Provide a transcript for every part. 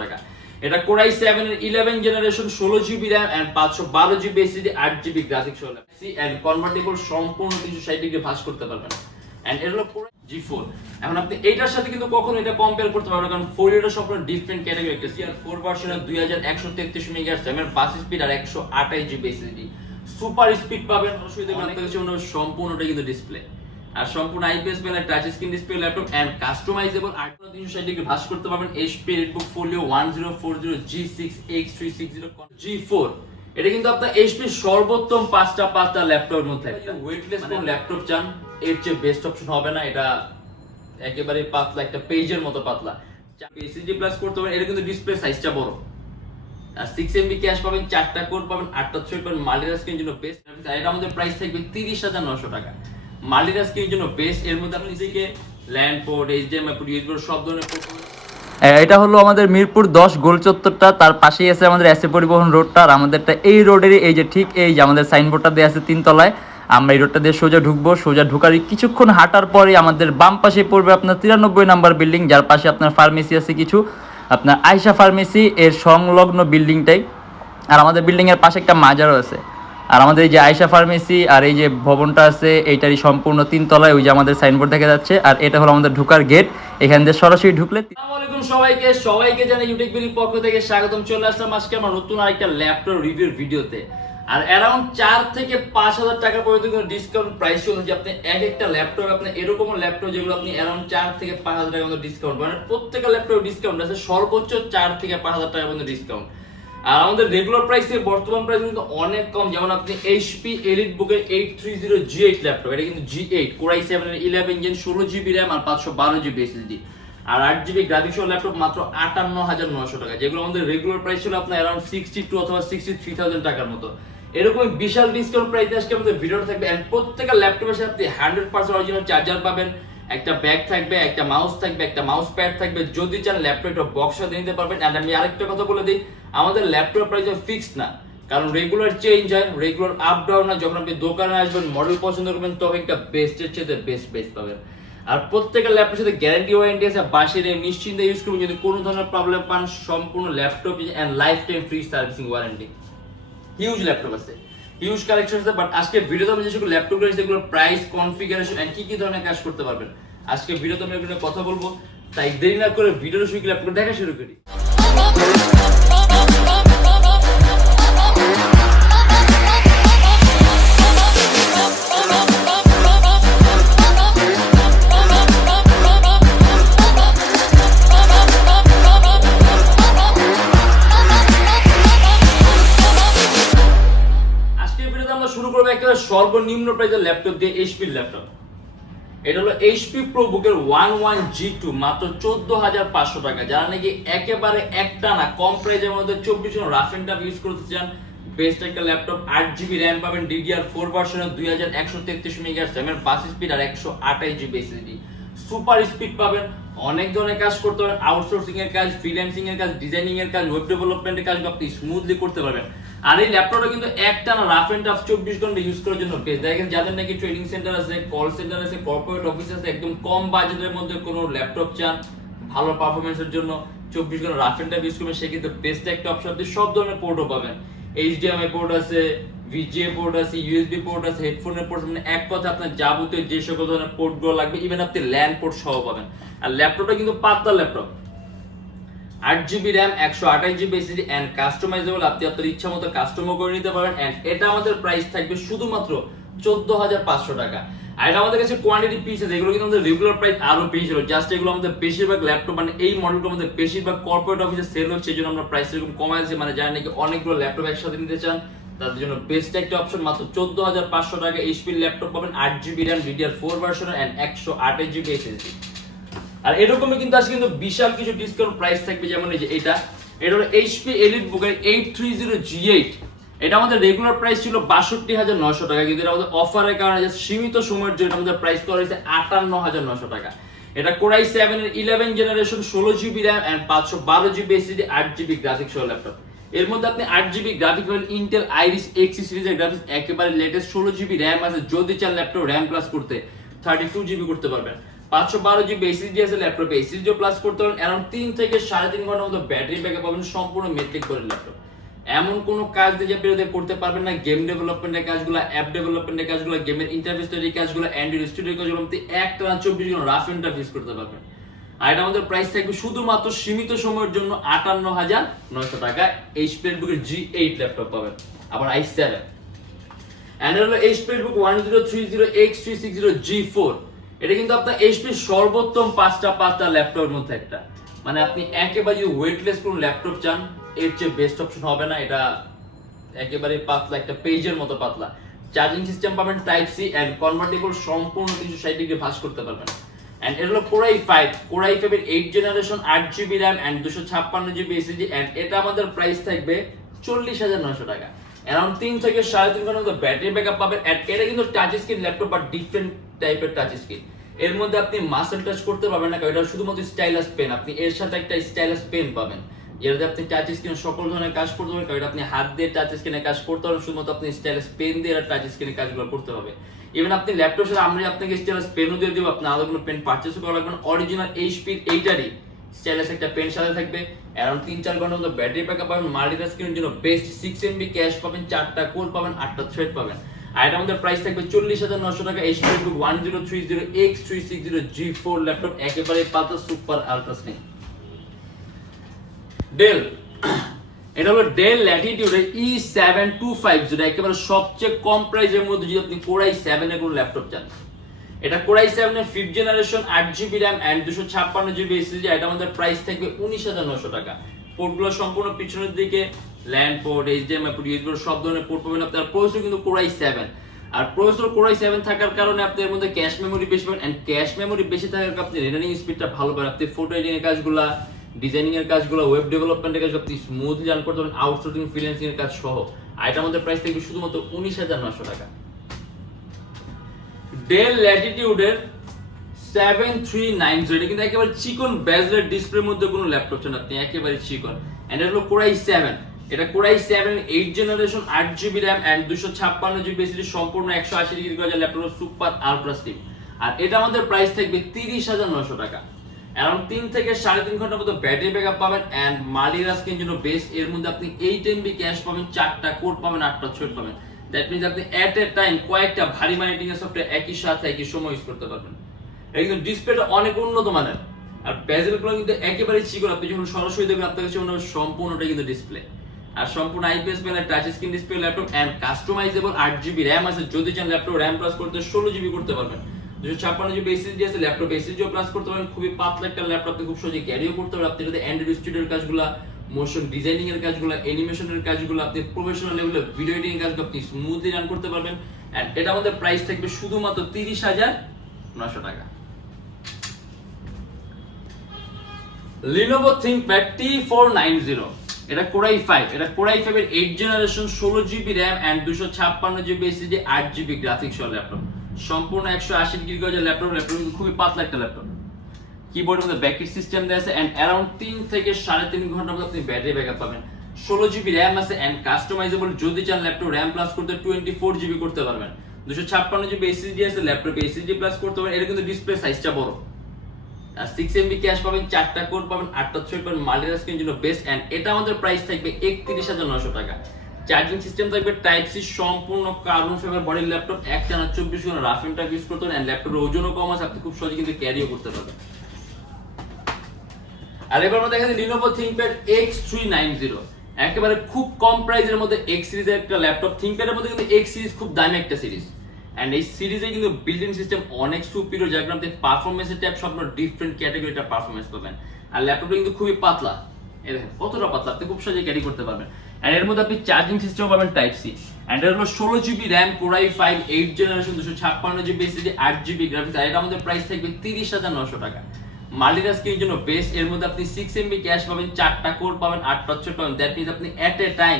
টাকা। এটা core i seven এর ইলেভেন জেনারেশন ষোলো জিবি র্যাম অ্যান্ড পাঁচশো বারো জিবি এসিডি আট জিবি গ্রাফিক্স হল অ্যান্ড কনভার্টেবল সম্পূর্ণ তিনশো ষাট ডিগ্রি ভাস করতে পারবেন। অ্যান্ড এটা হলো জি ফোর এখন আপনি এইটার সাথে কিন্তু কখনো এটা কম্পেয়ার করতে পারবেন কারণ ফোর এটা সম্পূর্ণ ডিফারেন্ট ক্যাটাগরি একটা। সিআর ফোর ভার্সনের দুই হাজার একশো তেত্রিশ মেগাহার্স র্যামের বাস স্পিড আর একশো আঠাশ জিবি এসিডি সুপার স্পিড পাবেন অসুবিধা সম্পূর্ণটা কিন্তু ডিসপ্লে আর সম্পূর্ণ IPS panel touch screen display laptop and customizable আট তিনশো ষাট ডিগ্রি ভাস করতে পারবেন HP রেডবুক folio one zero four zero G six x three sixty G জি ফোর এটা কিন্তু আপনার এইচপি সর্বোত্তম পাঁচটা পাঁচটা ল্যাপটপের মধ্যে ওয়েটলেস কোন ল্যাপটপ চান এর চেয়ে বেস্ট অপশন হবে না এটা একেবারে পাতলা একটা পেজের মতো পাতলা। এসএসডি প্লাস করতে পারেন এটা কিন্তু ডিসপ্লে সাইজটা বড়। আর সিক্স এমবি ক্যাশ পাবেন চারটা কোড পাবেন আটটা থ্রি পাবেন মাল্টিটাস্ক স্ক্রিনের জন্য বেস্ট এটা আমাদের প্রাইস থাকবে তিরিশ হাজার নশো টাকা। মাল্টিটাস্ক স্ক্রিনের জন্য বেস্ট এর মধ্যে আপনি ল্যান্ড পোর্ট এইচডিএমআই পোর্ট সব ধরনের এটা হলো আমাদের মিরপুর দশ গোল চত্বরটা, তার পাশেই আছে আমাদের এসে পরিবহন রোডটা আর আমাদেরটা এই রোডেরই এই যে ঠিক এই যে আমাদের সাইনবোর্ডটা দেওয়া আছে তিনতলায়। আমরা এই রোডটা দিয়ে সোজা ঢুকবো, সোজা ঢুকার কিছুক্ষণ হাঁটার পরে আমাদের বাম পাশে পড়বে আপনার তিরানব্বই নাম্বার বিল্ডিং যার পাশে আপনার ফার্মেসি আছে কিছু। আপনার আয়সা ফার্মেসি এর সংলগ্ন বিল্ডিংটাই আর আমাদের বিল্ডিং এর পাশে একটা মাজারও আছে। আর আমাদের এই যে আয়সা ফার্মেসি আর এই যে ভবনটা আছে, এইটারই সম্পূর্ণ তিনতলায় ওই যে আমাদের সাইনবোর্ড দেখা যাচ্ছে। আর এটা হলো আমাদের ঢুকার গেট এখান দিয়ে সরাসরি ঢুকলে সবাইকে। সবাইকে জানাই ইউটিউব বিলির পক্ষ থেকে স্বাগতম। চলে আসলাম আজকে আমার নতুন আরেকটা ল্যাপটপ রিভিউর ভিডিওতে আর অ্যারাউন্ড চার থেকে পাঁচ হাজার টাকা পর্যন্ত ডিসকাউন্ট প্রাইস চলছে। আপনি এক একটা ল্যাপটপ, আপনি এরকম ল্যাপটপ যেগুলো আপনি অ্যারাউন্ড চার থেকে পাঁচ হাজার টাকা মতো ডিসকাউন্ট মানে প্রত্যেকটা ল্যাপটপ ডিসকাউন্ট আছে। সর্বোচ্চ চার থেকে পাঁচ হাজার টাকা পর্যন্ত ডিসকাউন্ট আর আমাদের রেগুলার প্রাইস বর্তমান প্রাইস কিন্তু অনেক কম। যেমন আপনি এইচপি এলিট বুকের eight three zero G eight laptop এটা কিন্তু G eight core i seven eleven gen ষোলো জিবি র্যাম আর পাঁচশো বারো জিবি এসএসডি আর আট জিবি গ্রাফিক্স ল্যাপটপ মাত্র আটান্ন হাজার নশো টাকা, যেগুলো আমাদের রেগুলার প্রাইস ছিল আপনার অ্যারাউন্ড সিক্সটি টু অথবা সিক্সটি থ্রি থাউজেন্ড টাকার মতো। এরকম বিশাল ডিসকাউন্ট প্রাইস আজকে আমাদের ভিডিওটা থাকবে এন্ড প্রত্যেকটা ল্যাপটপের সাথে আপনি হান্ড্রেড পার্সেন্ট অরিজিনাল চার্জার পাবেন, একটা ব্যাগ থাকবে, একটা মাউস থাকবে, একটা মাউস প্যাড থাকবে। যদি চান ল্যাপটপটা বক্স সাথে নিতে পারবেন। এন্ড আমি আরেকটা কথা বলে দিই আমাদের ল্যাপটপ প্রাইস ফিক্সড না, কারণ রেগুলার চেঞ্জ হয় রেগুলার আপ ডাউন হয়, যখন আপনি দোকানে আসবেন মডেল পছন্দ করবেন, তখন একটা বেস্টের চেয়ে বেস্ট বেস্ট পাবেন। আর প্রত্যেকটা ল্যাপটপের সাথে গ্যারান্টি ওয়ারেন্টি আছে, বাসে নিয়ে নিশ্চিন্তে ইউজ করবেন, যদি কোনো ধরনের প্রবলেম পান, সম্পূর্ণ laptop and lifetime free servicing warranty huge laptop আছে। হিউজ কালেকশন আছে বাট আজকে ভিডিওতে আমি যেসব ল্যাপটপ রয়েছে সেগুলো প্রাইস কনফিগারেশন এন্ড কি কি ধরনের কাজ করতে পারবেন, আজকে ভিডিওতে আমি কথা বলব, তাই দেরি না করে ভিডিওটা শুরু ল্যাপটপ দেখা শুরু করি। ল্যাপটপ দিয়ে এইচপির ল্যাপটপ এটা হলো এইচপি প্রো বুকের ওয়ান ওয়ান জি টু মাত্র চোদ্দ হাজার পাঁচশো টাকা। যারা নাকি একেবারে একটা না কম প্রাইজের মধ্যে চব্বিশ জন রাফ এন্ড ইউজ করতে চান বেস্ট একটা ল্যাপটপ আট জিবি র্যাম পাবেন ডিডিআর ফোর ভার্সনের দুই হাজার একশো তেত্রিশ মেগার র্যামের বাস স্পিড আর একশো আঠাশ জিবি এসএসডি সুপার স্পিড পাবেন অনেক ধরনের কাজ করতে পারবেন আউটসোর্সিং এর কাজ ফ্রিল্যান্সিং এর কাজ ডিজাইনিং এর কাজ ওয়েব ডেভেলপমেন্টের কাজ আপনি স্মুথলি করতে পারবেন। আর এই ল্যাপটপটা কিন্তু একটা না রাফ এন্ড টাফ চব্বিশ ঘণ্টা ইউজ করার জন্য বেস্ট দেখেন যাদের নাকি ট্রেনিং সেন্টার আছে কল সেন্টার আছে কর্পোরেট অফিস আছে, একদম কম বাজেটের মধ্যে কোনো ল্যাপটপ চান, ভালো পারফরমেন্সের জন্য চব্বিশ ঘণ্টা রাফ এন্ড টাফ ইউজ করবেন সেক্ষেত্রে বেস্ট একটা অপশন আপনি সব ধরনের পোর্টও পাবেন। এইচডিএমআই পোর্ট আছে ভিজিএ পোর্ট আছে ইউএসবি পোর্ট আছে হেডফোনের পোর্ট মানে এক কথা আপনার যাবতীয় যে সকল ধরনের পোর্টগুলো লাগবে ইভেন আপনি ল্যান্ড পোর্ট সহ পাবেন। আর ল্যাপটপটা কিন্তু পাতলা ল্যাপটপ আট জিবি র্যাম একশো আঠাশ জিবি এসিডি অ্যান্ড কাস্টমাইজেবল আপনি আপনার ইচ্ছা মতো কাস্টমও করে নিতে পারেন অ্যান্ড এটা আমাদের প্রাইস থাকবে শুধুমাত্র চোদ্দ হাজার পাঁচশো টাকা। আর এটা আমাদের কাছে কোয়ান্টিটি পিস আছে, এগুলো কিন্তু আমাদের রেগুলার প্রাইস আরও বেশি ছিল জাস্ট এগুলো আমাদের বেশিরভাগ ল্যাপটপ মানে এই মডেলগুলো আমাদের বেশিরভাগ কর্পোরেট অফিসে সেল হচ্ছে, এই জন্য আমরা প্রাইস এরকম কমাইছি। মানে যারা নাকি অনেকগুলো ল্যাপটপ একসাথে নিতে চান তাদের জন্য বেস্ট একটা অপশন মাত্র চোদ্দ হাজার পাঁচশো টাকা এইচপি ল্যাপটপ পাবেন, আট GB RAM DDR four version and একশো আঠাশ জিবি এসএসডি আর এরকমই কিন্তু আজকে কিন্তু বিশাল কিছু ডিসকাউন্ট প্রাইস থাকবে, যেমন এই যে এটা। এটা হলো এইচপি এলিট বুকের eight three zero G eight এটা আমাদের রেগুলার প্রাইস ছিল বাষট্টি হাজার নশো টাকা, কিন্তু এটা আমাদের অফারের কারণে সীমিত সময়ের জন্য আমাদের প্রাইস করা হয়েছে আটান্ন হাজার নশো টাকা। এটা কোরাই সেভেন এর ইলেভেন জেনারেশন ষোলো জিবি র্যাম অ্যান্ড পাঁচশো বারো জিবি এসিডি আট জিবি গ্রাফিক্স ল্যাপটপ এর মধ্যে আপনি আট জিবি গ্রাফিক পাবেন ইন্টেল আইরিস এক্সি সিরিজের গ্রাফিক্স একেবারে লেটেস্ট ষোলো জিবি র্যাম আছে, যদি চান ল্যাপটপ র্যাম প্লাস করতে থার্টি টু জিবি করতে পারবেন। পাঁচশো বারো জিবি এসএসডি আছে ল্যাপটপে এসএসডিও প্লাস করতে পারেন অ্যারাউন্ড তিন থেকে সাড়ে তিন ঘণ্টার মতো ব্যাটারি ব্যাকআপ পাবেন, সম্পূর্ণ মেট্রিক করে ল্যাপটপ এমন কোনো কাজ দিয়ে যে আপনি করতে পারবেন না গেম ডেভেলপমেন্টের কাজগুলো অ্যাপ ডেভেলপমেন্টের কাজগুলো গেমের ইন্টারফেস তৈরির কাজগুলো অ্যান্ড্রয়েড স্টুডিওর কাজগুলো আপনি একটা না চব্বিশ ঘণ্টা রাফ ইন্টারফেস করতে পারবেন। আর এটা আমাদের প্রাইস থাকবে শুধুমাত্র সীমিত সময়ের জন্য আটান্ন হাজার নয়শো টাকা। এইচপি বুকের জি এইট ল্যাপটপ পাবেন। আবার I seven book one zero three zero X three six zero সর্বোত্তম পাঁচটা পাঁচটা মধ্যে একটা। মানে আপনি একেবারে ওয়েটলেস কোনো ল্যাপটপ চান, এর চেয়ে বেস্ট অপশন হবে না। এটা একেবারে পাতলা, একটা পেজের মতো পাতলা। চার্জিং সিস্টেম পাবেন টাইপ সি কনভার্টেবল সম্পূর্ণ তিনশো ষাট ডিগ্রি ভাস করতে পারবেন। অ্যান্ড এটা হলো core i five core i ফাইভের এইট জেনারেশন আট জিবি র্যাম অ্যান্ড দুশো ছাপ্পান্ন জিবি অ্যান্ড এটা আমাদের প্রাইস থাকবে চল্লিশ হাজার নয়শো টাকা। অ্যারাউন্ড তিন থেকে সাড়ে তিন ঘণ্টার মতো ব্যাটারি পাবেন অ্যান্ড এটা কিন্তু টাচ স্ক্রিন ল্যাপটপ বা ডিফারেন্ট টাইপের টাচ স্ক্রিন এর মধ্যে আপনি মাসেল টাচ করতে পারবেন না, কারণ এটা শুধুমাত্র স্টাইলাস পেন আপনি এর সাথে একটা স্টাইলাস পেন পাবেন। যেটাতে আপনি টাচ স্ক্রিনে সকল ধরনের কাজ করতে পারবেন, কারণ আপনি হাত দিয়ে টাচ স্ক্রিনে কাজ করতে পারবেন, শুধুমাত্র আপনি স্টাইলাস পেন দিয়ে টাচ স্ক্রিনে কাজগুলো করতে হবে। ইভেন আপনি ল্যাপটপ সাথে আমরা আপনাকে স্টাইলাস পেনও দিয়ে দিব আপনি আলাদা কোনো পেন পারচেসও করা লাগবে না। অরিজিনাল এইচপির এইটারই স্টাইলাস একটা পেন সাথে থাকবে। অ্যারাউন্ড তিন চার ঘণ্টার মতো ব্যাটারি ব্যাকআপ পাবেন মাল্টিটাস্ক স্ক্রিনের জন্য বেস্ট সিক্স এমবি ক্যাশ পাবেন, চারটা কোর পাবেন, আটটা থ্রেড পাবেন। আর এটা আমাদের প্রাইস থাকবে চল্লিশ হাজার নশো টাকা HP one zero three zero X three six zero G four laptop একেবারে পাতা সুপার আলট্রা স্লিম ডেল এটা হলো Dell ল্যাটিটিউডের E seven two five zero একেবারে সবচেয়ে কম প্রাইসের মধ্যে যদি আপনি কোরাই সেভেনের কোনো ল্যাপটপ চান। এটা কোরাই সেভেনের ফিফথ জেনারেশন আট জিবি র্যাম অ্যান্ড দুশো ছাপ্পান্ন জিবি এসএসডি এটা আমাদের প্রাইস থাকবে উনিশ হাজার নশো টাকা। পোর্টগুলো সম্পূর্ণ পিছনের দিকে land port HDMI port USB সব ধরনের পোর্ট পাবেন আপনার। প্রসেসর কিন্তু কোরাই সেভেন আর প্রসেসর কোরাই সেভেন থাকার কারণে আপনি এর মধ্যে ক্যাশ মেমোরি বেশি পাবেন অ্যান্ড ক্যাশ মেমোরি বেশি থাকার কারণে আপনি রেন্ডারিং স্পিডটা ভালো পাবেন। আপনি ফটো এডিটিং এর কাজগুলা ডিজাইনিং এর কাজগুলো ওয়েব ডেভেলপমেন্টের কাজ আপনি স্মুথলি রান করতে পারেন আউটসোর্সিং ফ্রিল্যান্সিং এর কাজ সহ আর এটা আমাদের প্রাইস থাকবে শুধুমাত্র উনিশ হাজার নশো টাকা। ডেল ল্যাটিটিউডের সেভেন থ্রি নাইন জিরো এটা কিন্তু একেবারে চিকন ব্যাজলের ডিসপ্লের মধ্যে কোনো ল্যাপটপ চান আপনি একেবারে চিকন। অ্যান্ড এটা হলো কোরাই সেভেন এটা core i seven eight generation আট জিবি র্যাম অ্যান্ড দুশো ছাপ্পান্ন জিবি এসিডি সম্পূর্ণ একশো আশি degree laptop super ultra slim আর এটা আমাদের প্রাইস থাকবে তিরিশ হাজার নশো টাকা। অ্যারাউন্ড তিন থেকে সাড়ে তিন ঘণ্টার মতো ব্যাটারি ব্যাকআপ পাবেন অ্যান্ড মালিরা স্ক্রিন জন্য বেস্ট এর মধ্যে আপনি এইট এমবি ক্যাশ পাবেন, চারটা কোড পাবেন, আটটা ছোট পাবেন। দ্যাট মিনস আপনি এট এ টাইম কয়েকটা ভারী মাইটিং এর সফটওয়্যার একই সাথে একই সময় ইউজ করতে পারবেন। কিন্তু ডিসপ্লেটা অনেক উন্নত মানের। আর প্যাজেলগুলো কিন্তু একেবারে চিকন আপনি যখন সরাসরি দেখবেন, আপনার কাছে মনে হবে সম্পূর্ণটা কিন্তু ডিসপ্লে আর সম্পূর্ণ IPS panel touch screen display laptop and customisable আট জিবি র্যাম আছে। যদি চান ল্যাপটপ র্যাম প্লাস করতে ষোলো জিবি করতে পারবেন। ছাপ্পান্ন জিবি এসএসডি আছে ল্যাপটপ এসএসডিও প্লাস করতে পারেন। খুবই পাতলা একটা ল্যাপটপ খুব সহজে ক্যারিও করতে পারেন। আপনি যদি অ্যান্ড্রয়েড স্টুডিওর কাজগুলো মোশন ডিজাইনিং এর কাজগুলো অ্যানিমেশনের কাজগুলো, আপনি প্রফেশনাল লেভেলে ভিডিও এডিটিং এর কাজগুলো আপনি স্মুথলি রান করতে পারবেন। এন্ড এটা আমাদের প্রাইস থাকবে শুধুমাত্র তিরিশ হাজার নশো টাকা। Lenovo ThinkPad T four nine zero এটা কোরাই ফাইভ এটা কোরাই ফাইভ এর এইট জেনারেশন ষোলো জিবি র্যাম অ্যান্ড দুশো ছাপ্পান্ন জিবি এসিডি আট জিবি গ্রাফিক্স ল্যাপটপ সম্পূর্ণ একশো আশি ডিগ্রি গজের ল্যাপটপ ল্যাপটপ খুবই পাতলা একটা ল্যাপটপ কিবোর্ডের মধ্যে ব্যাকেট সিস্টেম দেওয়া আছে অ্যান্ড অ্যারাউন্ড তিন থেকে সাড়ে তিন ঘণ্টার মধ্যে আপনি ব্যাটারি ব্যাকআপ পাবেন। ষোলো জিবি র্যাম আছে অ্যান্ড কাস্টমাইজেবল যদি চান ল্যাপটপ র্যাম প্লাস করতে টোয়েন্টি ফোর জিবি করতে পারবেন। দুশো ছাপ্পান্ন জিবি এসিডি আছে ল্যাপটপ এসিডি প্লাস করতে পারবেন এটা কিন্তু ডিসপ্লে সাইজটা বড়। আর সিক্স এমবি ক্যাশ পাবেন, চারটা কোড পাবেন, আটটা ছয় পাবেন মাল্টিটাস্ক জন্য বেস্ট অ্যান্ড এটা আমাদের প্রাইস থাকবে একত্রিশ হাজার নশো টাকা। চার্জিং সিস্টেম থাকবে টাইপ সি সম্পূর্ণ কার্বন ফাইবার বডির ল্যাপটপ এক টানা চব্বিশ ঘণ্টা রাফ এন্ড টাইপ ইউজ করতে পারেন ল্যাপটপের ওজনও কম আছে, আপনি খুব সহজে কিন্তু ক্যারিও করতে পারবেন। আর এবার আমরা Lenovo X three nine zero একেবারে খুব কম প্রাইসের মধ্যে এক্স সিরিজের একটা ল্যাপটপ মধ্যে কিন্তু এক্স সিরিজ খুব দামি একটা সিরিজ অ্যান্ড এই সিরিজে কিন্তু বিল্ডিং সিস্টেম অনেক সুপিরিয়র যার কারণে পারফরমেন্সের ট্যাপ সব ডিফারেন্ট ক্যাটাগরিটা পারফরমেন্স পাবেন। আর ল্যাপটপটা কিন্তু খুবই পাতলা। দেখেন, কতটা পাতলা, আপনি খুব সহজে ক্যারি করতে পারবেন। অ্যান্ড এর মধ্যে আপনি চার্জিং সিস্টেম পাবেন টাইপ সি অ্যান্ড এর হলো ষোলো GB RAM core i five eight generation দুশো ছাপ্পান্ন জিবি এসিডি আট জিবি গ্রাফিক্স আর এটা আমাদের প্রাইস থাকবে তিরিশ হাজার নশো টাকা। মাল্টিটাস্কিং জন্য বেস্ট এর মধ্যে আপনি সিক্স এমবি ক্যাশ পাবেন, চারটা কোর পাবেন আট পাঁচ পাবেন দ্যাট মিনস আপনি এট এ টাইম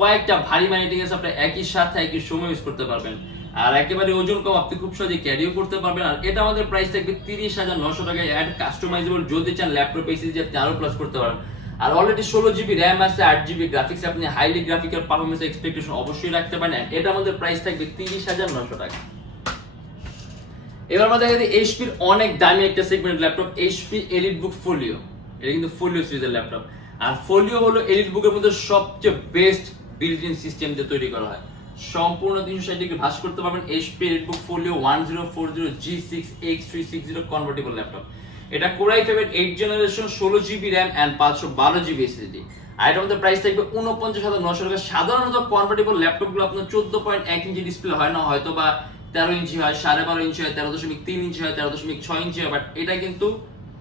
কয়েকটা ভারী ম্যানিটিং এস আপনি একই সাথে একই সময় ইউজ করতে পারবেন। আর একেবারে ওজন কম, আপনি খুব সহজে ক্যারিও করতে পারবেন। আর এটা আমাদের প্রাইস থাকবে তিরিশ হাজার নশো টাকায়। অ্যাড কাস্টমাইজেবল যদি চান ল্যাপটপ এসে যে আপনি আরও প্লাস করতে পারেন। আর অলরেডি ষোলো জিবি র্যাম আছে, আট জিবি গ্রাফিক্স আপনি হাইলি গ্রাফিক্যাল পারফরমেন্স এক্সপেকটেশন অবশ্যই রাখতে পারেন। এটা আমাদের প্রাইস থাকবে তিরিশ হাজার নশো টাকা। এবার আমরা দেখা যায় এইচপির অনেক দামি একটা segment laptop HP Elite Book Folio এটা কিন্তু ফোলিও সিরিজের ল্যাপটপ আর ফোলিও হলো এলিট বুকের মধ্যে সবচেয়ে বেস্ট বিল্ট ইন সিস্টেম দিয়ে তৈরি করা হয়। সম্পূর্ণ তিনশো ষাট ডিগ্রি ভাস করতে পারবেন HP elite book folio one zero four zero G six X three six zero convertible laptop এটা কোরাই ফেভের এইট জেনারেশন ষোলো জিবি র্যাম অ্যান্ড পাঁচশো বারো জিবি এসএসডি আর এটার প্রাইস থাকবে উনপঞ্চাশ হাজার নশো টাকা। সাধারণত কনভার্টেবল ল্যাপটপগুলো আপনার চোদ্দ পয়েন্ট এক ইঞ্চি ডিসপ্লে হয় না হয়তো বা তেরো ইঞ্চি হয়, সাড়ে বারো ইঞ্চি হয়, তেরো দশমিক তিন ইঞ্চি হয়, তেরো দশমিক ছয় ইঞ্চি হয় বাট এটা কিন্তু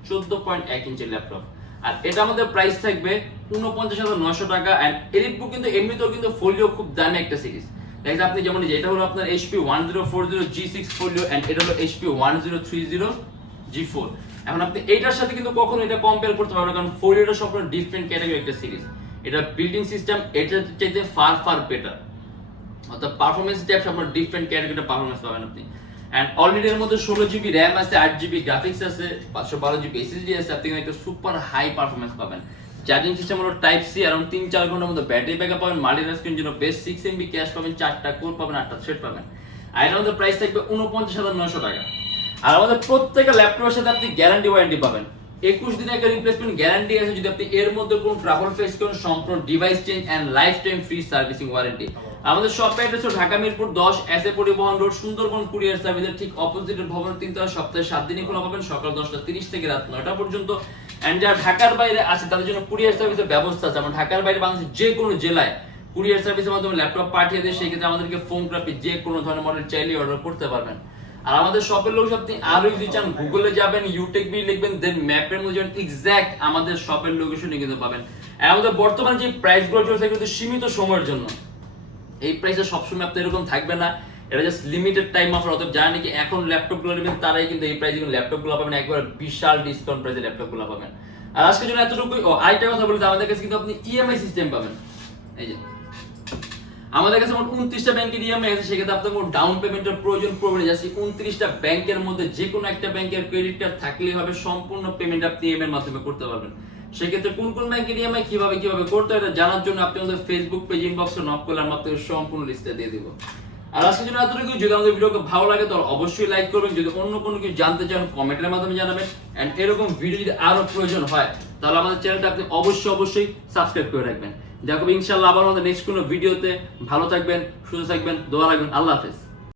চোদ্দ পয়েন্ট এক ইঞ্চির ল্যাপটপ আর এটা আমাদের প্রাইস থাকবে উনপঞ্চাশ হাজার নশো টাকা অ্যান্ড এলিট কিন্তু এমনিতেও কিন্তু ফোলিও খুব দামি একটা সিরিজ দেখেন আপনি যেমন এটা হলো আপনার HP one zero four zero G six folio and এটা হলো HP one zero three zero G four এখন আপনি এইটার সাথে কিন্তু কখনো এটা কম্পেয়ার করতে পারবেন কারণ ফোলিওটা সম্পূর্ণ ডিফারেন্ট ক্যাটাগরি একটা সিরিজ এটা বিল্ডিং সিস্টেম এটার চাইতে ফার ফার বেটার অর্থাৎ পারফরমেন্স টাইপস আপনার ডিফারেন্ট ক্যাটাগরিটা পারফরমেন্স পাবেন আপনি। অ্যান্ড অলরেডি এর মধ্যে ষোলো জিবি র্যাম আছে, আট জিবি গ্রাফিক্স আছে, পাঁচশো বারো জিবি এসএসডি আছে, আপনি একটা সুপার হাই পারফরমেন্স পাবেন। চার্জিং সিস্টেম হলো টাইপ সি অ্যারাউন্ড তিন চার ঘণ্টার মধ্যে ব্যাটারি ব্যাকআপ পাবেন মাল্টি স্ক্রিন জন্য বেস্ট সিক্স এমবি ক্যাশ পাবেন, চারটা কোর পাবেন, আটটা থ্রেড পাবেন। আর এটার মধ্যে প্রাইস থাকবে উনপঞ্চাশ হাজার নশো টাকা। আর আমাদের প্রত্যেকটা ল্যাপটপের সাথে আপনি গ্যারান্টি ওয়ারেন্টি পাবেন। একুশ দিনের একটা রিপ্লেসমেন্ট গ্যারান্টি আছে যদি আপনি এর মধ্যে কোনো ট্রাভেল ফেস করেন, সম্পূর্ণ device change and life time free servicing warranty আমাদের শপ অ্যাড্রেস হলো ঢাকা মিরপুর দশ এস এ পরিবহন রোড সুন্দরবন কুরিয়ার সার্ভিসের ঠিক অপোজিট ভবন তিনতলা সপ্তাহে সাত দিনই খোলা পাবেন, সকাল দশটা তিরিশ থেকে রাত নয়টা পর্যন্ত। এন্ড যারা ঢাকার বাইরে আছে, তাদের জন্য কুরিয়ার সার্ভিসের ব্যবস্থা আছে। আমরা ঢাকার বাইরে বাংলাদেশের যে কোনো জেলায় কুরিয়ার সার্ভিসের মাধ্যমে ল্যাপটপ পাঠিয়ে দিয়ে, সেক্ষেত্রে আমাদেরকে ফোন করে যে কোনো ধরনের মডেল চাইলে অর্ডার করতে পারবেন। আর আমাদের শপের লোক আপনি আরও যদি চান গুগলে যাবেন ইউটেক বি লিখবেন দেন ম্যাপের মধ্যে যাবেন এক্স্যাক্ট আমাদের শপের লোকেশনে কিন্তু পাবেন। আর আমাদের বর্তমানে যে প্রাইসগুলো চলছে কিন্তু সীমিত সময়ের জন্য। এই প্রাইসে সবসময় আপনি এরকম থাকবে না। এটা জাস্ট লিমিটেড টাইম অফার অতএব যারা নাকি এখন ল্যাপটপগুলো নেবেন, তারাই কিন্তু এই প্রাইসে ল্যাপটপগুলো পাবেন, একবার বিশাল ডিসকাউন্ট প্রাইসে ল্যাপটপগুলো পাবেন। আর আজকের জন্য এতটুকুই। ও, আরেকটা কথা বলতে আমাদের কাছে কিন্তু আপনি ইএমআই সিস্টেম পাবেন। এই যে আমাদের কাছে মোট উনত্রিশটা ব্যাংকের ইএমআই আছে, সেক্ষেত্রে আপনার কোনো ডাউন পেমেন্টের প্রয়োজন পড়বে না। যাচ্ছি উনত্রিশটা ব্যাংকের মধ্যে যে কোনো একটা ব্যাংকের ক্রেডিট কার্ড থাকলেই হবে, সম্পূর্ণ পেমেন্ট আপনি ইএমআই এর মাধ্যমে করতে পারবেন। সেক্ষেত্রে কোন কোন ব্যাংকের ইএমআই কীভাবে কীভাবে করতে হয় জানার জন্য আপনি আমাদের ফেসবুক পেজ ইনবক্সে নক করলে আমরা আপনাকে সম্পূর্ণ লিস্টটা দিয়ে দিব। আর আজকের জন্য এতটুকু যদি আমাদের ভিডিওকে ভালো লাগে, তাহলে অবশ্যই লাইক করবেন। যদি অন্য কোনো কিছু জানতে চান, কমেন্টের মাধ্যমে জানাবেন। এন্ড এরকম ভিডিও যদি আরও প্রয়োজন হয়, তাহলে আমাদের চ্যানেলটা আপনি অবশ্যই অবশ্যই সাবস্ক্রাইব করে রাখবেন। দেখো ইনশাল্লাহ আবার আমাদের নেক্সট কোনো ভিডিওতে ভালো থাকবেন, সুস্থ থাকবেন, দোয়া রাখবেন, আল্লাহ হাফেজ।